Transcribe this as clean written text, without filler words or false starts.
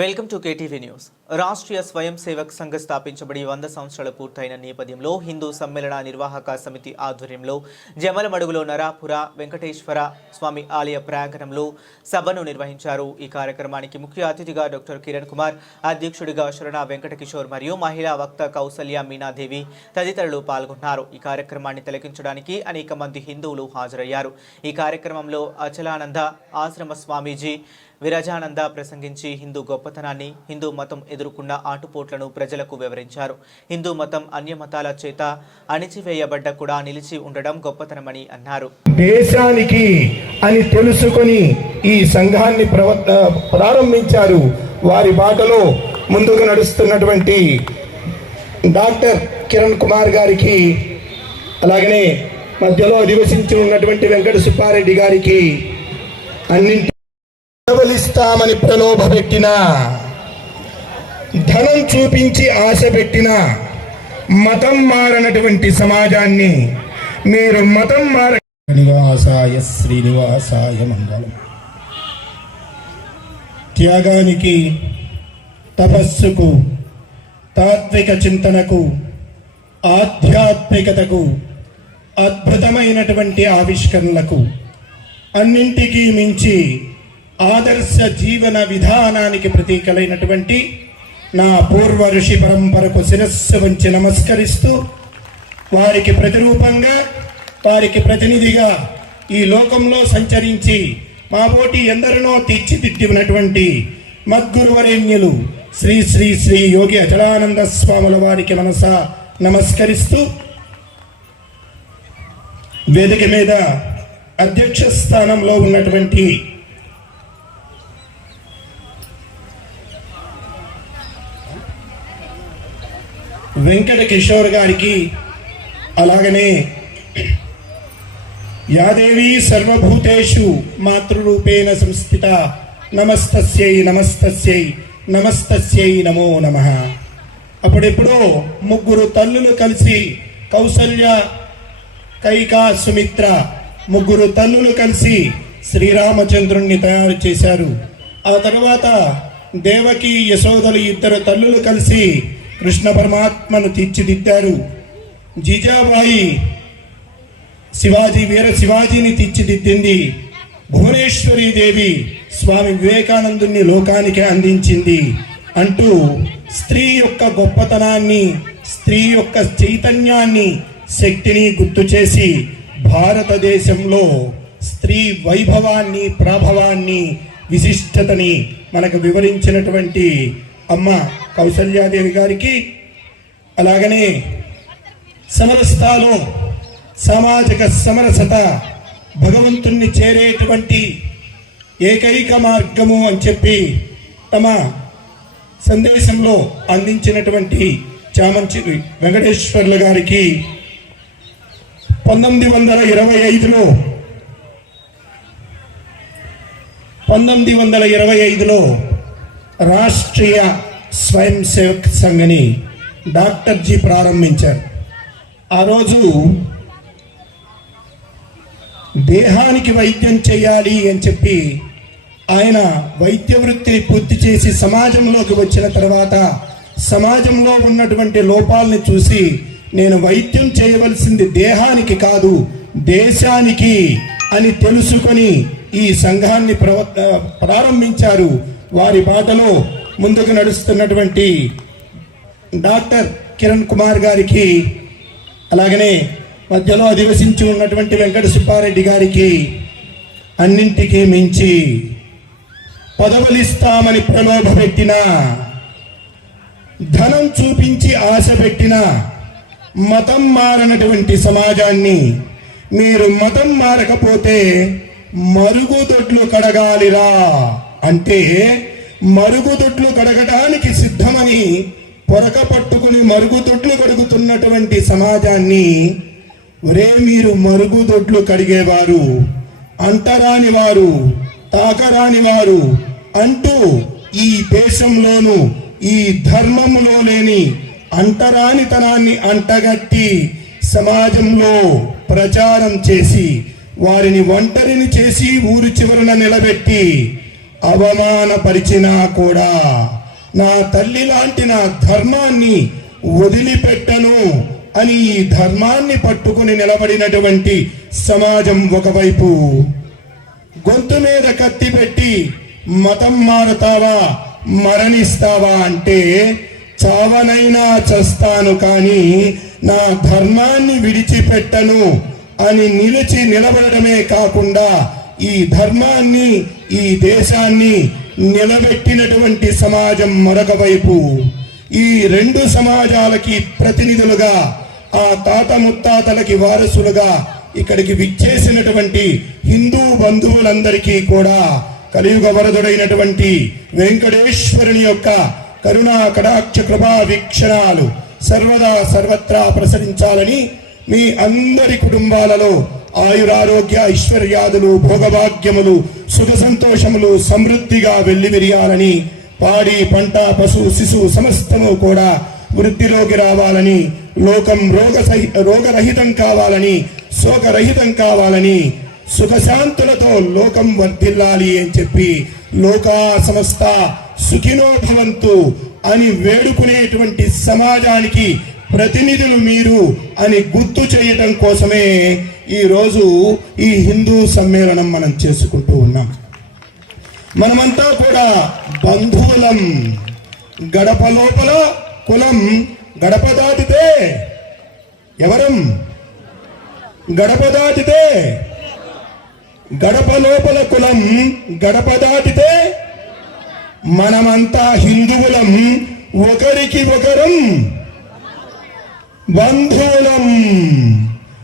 Welcome to KTV news. Rashtriya స్వయం సేవక్ సంఘ స్థాపించబడి 100 సంవత్సరాలు పూర్తయిన నేపథ్యంలో హిందూ సమ్మేళన నిర్వాహక సమితి ఆధ్వర్యంలో జమలమడుగులో నరాపుర వెంకటేశ్వర స్వామి ఆలయ ప్రాంగణంలో సభను నిర్వహించారు. ఈ కార్యక్రమానికి ముఖ్య అతిథిగా డాక్టర్ కిరణ్ కుమార్, అధ్యక్షుడిగా శరణ వెంకట కిషోర్ మరియు మహిళా వక్త కౌసల్య మీనాదేవి తదితరులు పాల్గొన్నారు. ఈ కార్యక్రమాన్ని తిలకించడానికి అనేక మంది హిందువులు హాజరయ్యారు. ఈ కార్యక్రమంలో అచలానంద ఆశ్రమ స్వామీజీ విరజానంద ప్రసంగించి హిందూ గొప్పతనాన్ని, హిందూ మతం ఎదుర్కొన్న ఆటుపోట్లను ప్రజలకు వివరించారు. హిందూ మతం అన్య మతాల చేత అణిచివేయబడ్డ కూడా నిలిచి ఉండడం గొప్పతనమని అన్నారు. దేశానికి అని తెలుసుకొని ఈ సంఘాన్ని ప్రారంభించారు. వారి బాటలో ముందుకు నడుస్తున్నటువంటి డాక్టర్ కిరణ్ కుమార్ గారికి, అలాగనే మధ్యలో అధివసించి ఉన్నటువంటి వెంకట సుబ్బారెడ్డి గారికి అన్నింటి ఇస్తామని ప్రలోభ పెట్టిన, ధనం చూపించి ఆశ పెట్టిన, మతం మారనటువంటి సమాజాన్ని మీరు మతం మార నివాసాయ శ్రీనివాసాయ మంగళం. త్యాగానికి, తపస్సుకు, తాత్విక చింతనకు, ఆధ్యాత్మికతకు, అద్భుతమైనటువంటి ఆవిష్కరణలకు, అన్నింటికీ మించి ఆదర్శ జీవన విధానానికి ప్రతీకలైనటువంటి నా పూర్వ ఋషి పరంపరకు శిరస్సు వంచి నమస్కరిస్తూ, వారికి ప్రతిరూపంగా, వారికి ప్రతినిధిగా ఈ లోకంలో సంచరించి మా పోటీ ఎందరినో తీర్చిదిద్దినటువంటి మద్గురువరేణ్యులు శ్రీ శ్రీ శ్రీ యోగి అచలానంద స్వాముల వారికి మనసా నమస్కరిస్తూ, వేదిక మీద అధ్యక్ష స్థానంలో ఉన్నటువంటి వెంకట కిషోర్ గారికి, అలాగనే యాదేవి సర్వభూతేషు మాతృరూపేణ సంస్థిత నమస్తస్యై నమస్తస్యై నమస్తస్యై నమో నమః. అప్పుడెప్పుడో ముగ్గురు తల్లులు కలిసి, కౌసల్య, కైకా, సుమిత్ర ముగ్గురు తల్లులు కలిసి శ్రీరామచంద్రుణ్ణి తయారు చేశారు. ఆ తర్వాత దేవకి, యశోదలు ఇద్దరు తల్లులు కలిసి కృష్ణ పరమాత్మను తీర్చిదిద్దారు. జీజాబాయి వీర శివాజీని తీర్చిదిద్దింది. భువనేశ్వరీ దేవి స్వామి వివేకానందుని లోకానికి అందించింది. అంటూ స్త్రీ యొక్క గొప్పతనాన్ని, స్త్రీ యొక్క చైతన్యాన్ని, శక్తిని గుర్తు చేసి భారతదేశంలో స్త్రీ వైభవాన్ని, ప్రభావాన్ని, విశిష్టతని మనకు వివరించినటువంటి అమ్మ కౌసల్యాదేవి గారికి, అలాగనే సమరస్థాలో సామాజిక సమరసత భగవంతుణ్ణి చేరేటువంటి ఏకైక మార్గము అని చెప్పి తమ సందేశంలో అందించినటువంటి చామంచి వెంకటేశ్వర్ల గారికి 1925లో రాష్ట్రీయ స్వయం సేవక్ సంఘని డాక్టర్ జీ ప్రారంభించారు. ఆ రోజు దేహానికి వైద్యం చేయాలి అని చెప్పి ఆయన వైద్య వృత్తిని పూర్తి చేసి సమాజంలోకి వచ్చిన తర్వాత సమాజంలో ఉన్నటువంటి లోపాలని చూసి, నేను వైద్యం చేయవలసింది దేహానికి కాదు దేశానికి అని తెలుసుకొని ఈ సంఘాన్ని ప్రారంభించారు. వారి బాటలో ముందుకు నడుస్తున్నటువంటి డాక్టర్ కిరణ్ కుమార్ గారికి, అలాగనే మధ్యలో అధివసించి ఉన్నటువంటి వెంకట సుబ్బారెడ్డి గారికి, అన్నింటికీ మించి పదవులిస్తామని ప్రలోభ పెట్టిన, ధనం చూపించి ఆశ పెట్టిన, మతం మారనటువంటి సమాజాన్ని మీరు మతం మారకపోతే మరుగుదొడ్లు కడగాలిరా అంటే, మరుగుదొడ్లు కడగటానికి సిద్ధమని పొరక పట్టుకుని మరుగుదొడ్లు కడుగుతున్నటువంటి సమాజాన్ని, ఒరే మీరు మరుగుదొడ్లు కడిగేవారు, అంటరాని వారు, తాకరాని వారు అంటూ ఈ దేశంలోనూ ఈ ధర్మంలో లేని అంటరానితనాన్ని అంటగట్టి సమాజంలో ప్రచారం చేసి, వారిని ఒంటరిని చేసి ఊరు చివరన నిలబెట్టి అవమానపరిచినా కూడా నా తల్లి లాంటి నా ధర్మాన్ని వదిలిపెట్టను అని ఈ ధర్మాన్ని పట్టుకుని నిలబడినటువంటి సమాజం ఒకవైపు, గొంతు మీద కత్తి పెట్టి మతం మారుతావా మరణిస్తావా అంటే చావనైనా చస్తాను కానీ నా ధర్మాన్ని విడిచిపెట్టను అని నిలబడమే కాకుండా ఈ ధర్మాన్ని ఈ దేశాన్ని నిలబెట్టినటువంటి సమాజం మరొక వైపు. ఈ రెండు సమాజాలకి ప్రతినిధులుగా, ఆ తాత ముత్తాతలకి వారసులుగా ఇక్కడికి విచ్చేసినటువంటి హిందూ బంధువులందరికీ కూడా కలియుగ వరదుడైనటువంటి వెంకటేశ్వరుని యొక్క కరుణా కటాక్ష కృపా వీక్షణాలు సర్వదా సర్వత్రా ప్రసరించాలని, మీ అందరి కుటుంబాలలో ఆయురారోగ్య ఐశ్వర్యాదులు భోగభాగ్యములు సుఖ సంతోషములు సమృద్ధిగా వెల్లివిరియాలని, పాడి పంట పశు శిశు సమస్తము కూడా వృద్ధిలోకి రావాలని, లోకం రోగరహితం కావాలని, శోకరహితం కావాలని, సుఖశాంతులతో లోకం వర్ధిల్లాలి అని చెప్పి లోకా సమస్త సుఖినో భవంతు అని వేడుకునేటువంటి సమాజానికి ప్రతినిధులు మీరు అని గుర్తు చేయటం కోసమే ఈరోజు ఈ హిందూ సమ్మేళనం మనం చేసుకుంటూ ఉన్నాం. మనమంతా కూడా బంధువులం. గడప లోపల కులం, గడప దాటితే ఎవరం? గడప దాటితే గడప లోపల కులం, గడప దాటితే మనమంతా హిందువులం, ఒకరికి ఒకరం బంధువులం.